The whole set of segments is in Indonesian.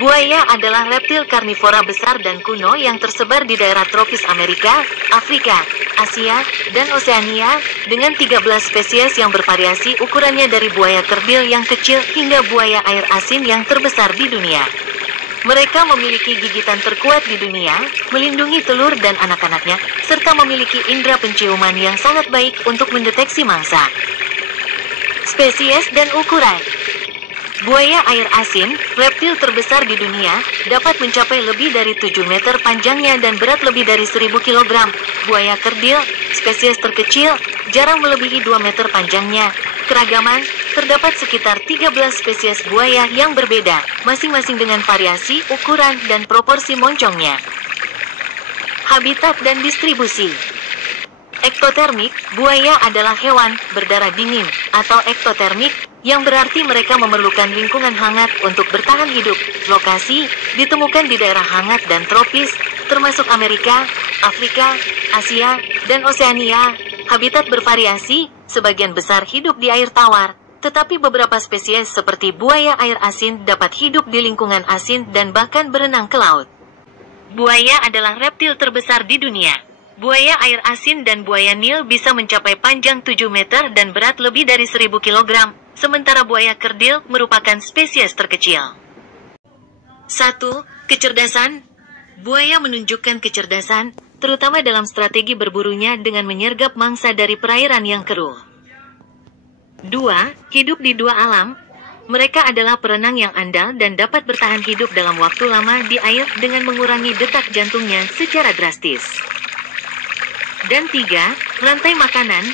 Buaya adalah reptil karnivora besar dan kuno yang tersebar di daerah tropis Amerika, Afrika, Asia, dan Oseania, dengan 13 spesies yang bervariasi ukurannya dari buaya kerdil yang kecil hingga buaya air asin yang terbesar di dunia. Mereka memiliki gigitan terkuat di dunia, melindungi telur dan anak-anaknya, serta memiliki indera penciuman yang sangat baik untuk mendeteksi mangsa. Spesies dan ukuran. Buaya air asin, reptil terbesar di dunia, dapat mencapai lebih dari 7 meter panjangnya dan berat lebih dari 1000 kg. Buaya kerdil, spesies terkecil, jarang melebihi 2 meter panjangnya. Keragaman, terdapat sekitar 13 spesies buaya yang berbeda, masing-masing dengan variasi, ukuran, dan proporsi moncongnya. Habitat dan distribusi. Ektotermik, buaya adalah hewan berdarah dingin, atau ektotermik, yang berarti mereka memerlukan lingkungan hangat untuk bertahan hidup. Lokasi, ditemukan di daerah hangat dan tropis, termasuk Amerika, Afrika, Asia, dan Oseania. Habitat bervariasi, sebagian besar hidup di air tawar, tetapi beberapa spesies seperti buaya air asin dapat hidup di lingkungan asin dan bahkan berenang ke laut. Buaya adalah reptil terbesar di dunia. Buaya air asin dan buaya Nil bisa mencapai panjang 7 meter dan berat lebih dari 1000 kg, sementara buaya kerdil merupakan spesies terkecil. 1. Kecerdasan. Buaya menunjukkan kecerdasan, terutama dalam strategi berburunya dengan menyergap mangsa dari perairan yang keruh. 2. Hidup di dua alam. Mereka adalah perenang yang andal dan dapat bertahan hidup dalam waktu lama di air dengan mengurangi detak jantungnya secara drastis. Dan 3. Rantai makanan.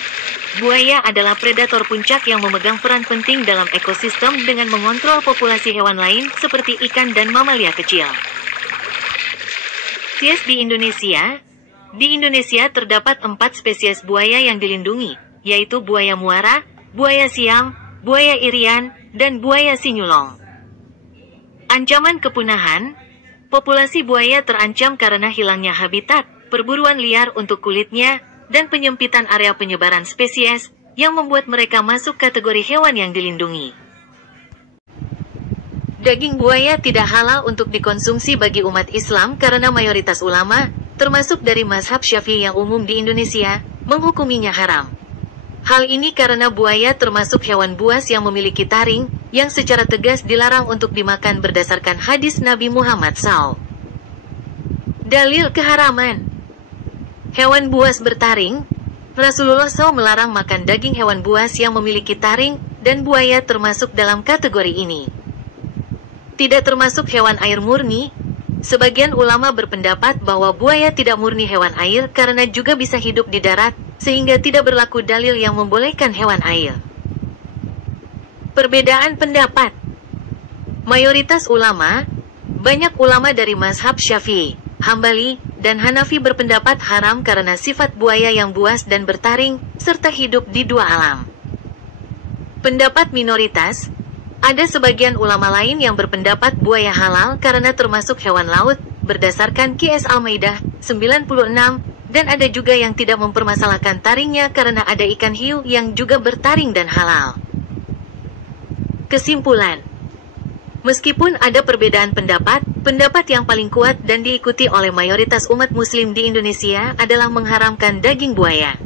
Buaya adalah predator puncak yang memegang peran penting dalam ekosistem dengan mengontrol populasi hewan lain seperti ikan dan mamalia kecil. Spesies di Indonesia. Di Indonesia terdapat 4 spesies buaya yang dilindungi, yaitu buaya muara, buaya siam, buaya irian, dan buaya sinyulong. Ancaman kepunahan. Populasi buaya terancam karena hilangnya habitat, perburuan liar untuk kulitnya, dan penyempitan area penyebaran spesies, yang membuat mereka masuk kategori hewan yang dilindungi. Daging buaya tidak halal untuk dikonsumsi bagi umat Islam karena mayoritas ulama, termasuk dari mazhab Syafi'i yang umum di Indonesia, menghukuminya haram. Hal ini karena buaya termasuk hewan buas yang memiliki taring, yang secara tegas dilarang untuk dimakan berdasarkan hadis Nabi Muhammad SAW. Dalil keharaman. Hewan buas bertaring. Rasulullah SAW melarang makan daging hewan buas yang memiliki taring, dan buaya termasuk dalam kategori ini. Tidak termasuk hewan air murni. Sebagian ulama berpendapat bahwa buaya tidak murni hewan air karena juga bisa hidup di darat, sehingga tidak berlaku dalil yang membolehkan hewan air. Perbedaan pendapat. Mayoritas ulama, banyak ulama dari mazhab Syafi'i, Hambali, dan Hanafi berpendapat haram karena sifat buaya yang buas dan bertaring, serta hidup di dua alam. Pendapat minoritas. Ada sebagian ulama lain yang berpendapat buaya halal karena termasuk hewan laut, berdasarkan Qiyas Al-Maidah 96, dan ada juga yang tidak mempermasalahkan taringnya karena ada ikan hiu yang juga bertaring dan halal. Kesimpulan. Meskipun ada perbedaan pendapat, pendapat yang paling kuat dan diikuti oleh mayoritas umat muslim di Indonesia adalah mengharamkan daging buaya.